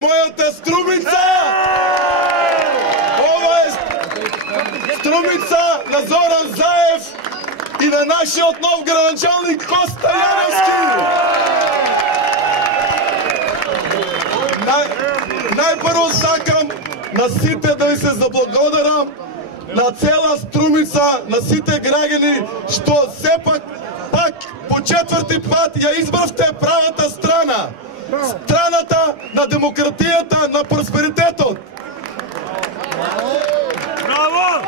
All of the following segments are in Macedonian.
Моята Струмица! Ова е Струмица на Зоран Заев и на нашиот нов градоначалник Коста Јаневски! Најпрво сакам на сите да ви се заблагодарам, на цела Струмица, на сите граѓани што сепак пак по четврти пат ја избравте правата страна. Страната на демократијата, на просперитетот. Браво!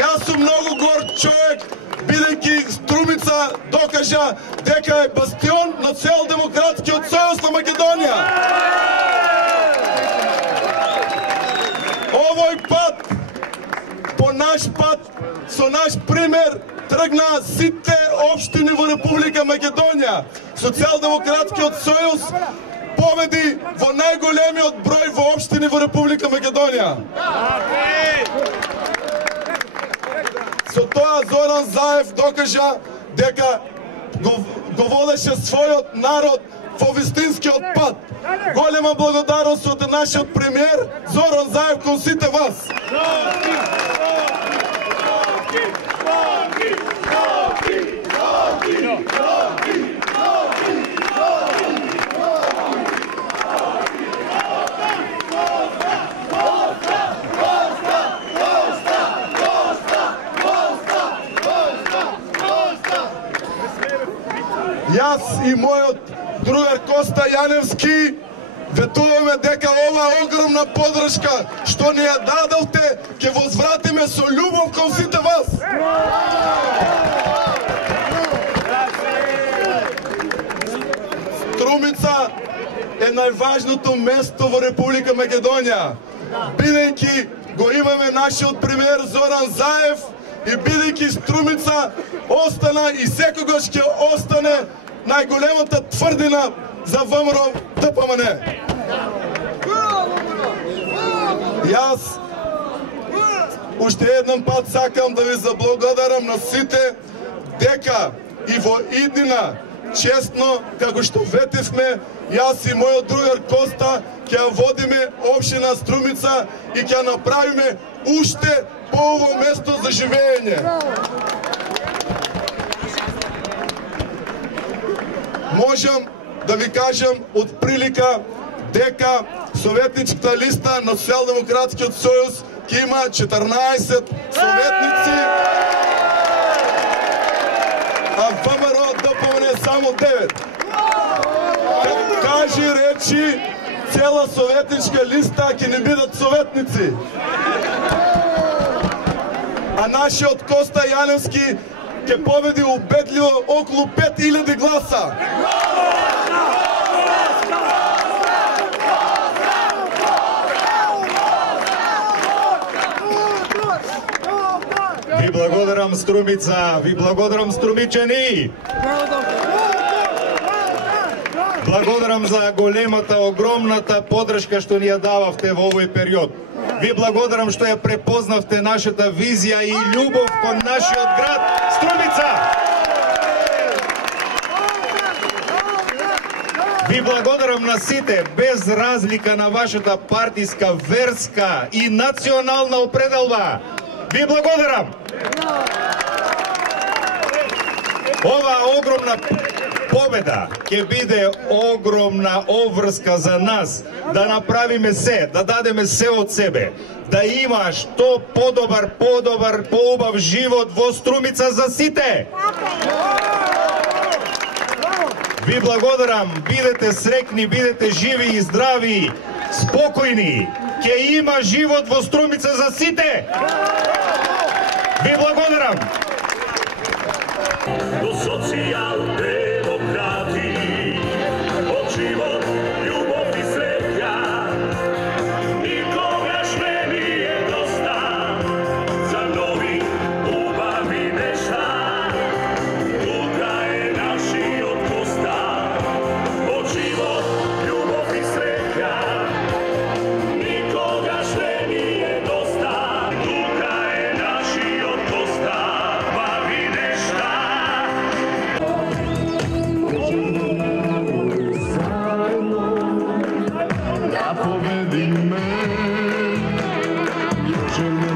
Јас сум многу горд човек, бидејќи Струмица докажа дека е бастион на Социјалдемократскиот сојуз на Македонија. Овој пат, по наш пат, со наш пример, тргна сите општини во Република Македонија. Социјалдемократскиот сојуз победи во најголемиот број во општини во Република Македонија. Со тоа Зоран Заев докажа дека го водеше својот народ во вистинскиот пат. Голема благодарност од нашиот премиер Зоран Заев кон сите вас. Јас и мојот другар Коста Јаневски ветуваме дека ова огромна подршка што ни ја дадовте ќе возвратиме со љубов кон сите вас. Струмица е најважното место во Република Македонија, бидејќи го имаме нашиот премиер Зоран Заев и бидејќи Струмица остана и секогаш ќе остане најголемата тврдина за ВМРО ДПМН. Јас уште еден пат сакам да ви заблагодарам на сите дека и во иднина честно, како што ветивме, јас и мојот другар Коста ќе ја водиме општина Струмица и ќе ја направиме уште по-ово место за живење. Можам да ви кажам од прилика дека советничката листа на Социјалдемократскиот сојуз ќе има 14 советници, а ВМРО ДПМН само 9. Кажи речи, цела советничка листа ќе не бидат советници. А нашиот Коста Јаневски ќе победи убедливо околу 5000 гласа. Ви благодарам, Струмица, ви благодарам, струмичани. Благодарам за големата, огромната подршка што ни ја дававте во овој период. Ви благодарам што ја препознавте нашата визија и љубов кон нашиот град Струмица. Ви благодарам на сите, без разлика на вашата партиска, верска и национална определба. Ви благодарам. Ова огромна победа ќе биде огромна обврска за нас да направиме се, да дадеме се од себе, да има што подобар, поубав живот во Струмица за сите. Ви благодарам, бидете срекни, бидете живи и здрави, спокојни. Ќе има живот во Струмица за сите. Ви благодарам. До социјалдемократи, од живот, љубов и среќа, никогаш не ни е доста за нови убави нешта. Тука е нашиот Коста, од живот, љубов и среќа, никогаш не ни е доста. Тука е нашиот Коста, убави нешта. da povedi me, Jože me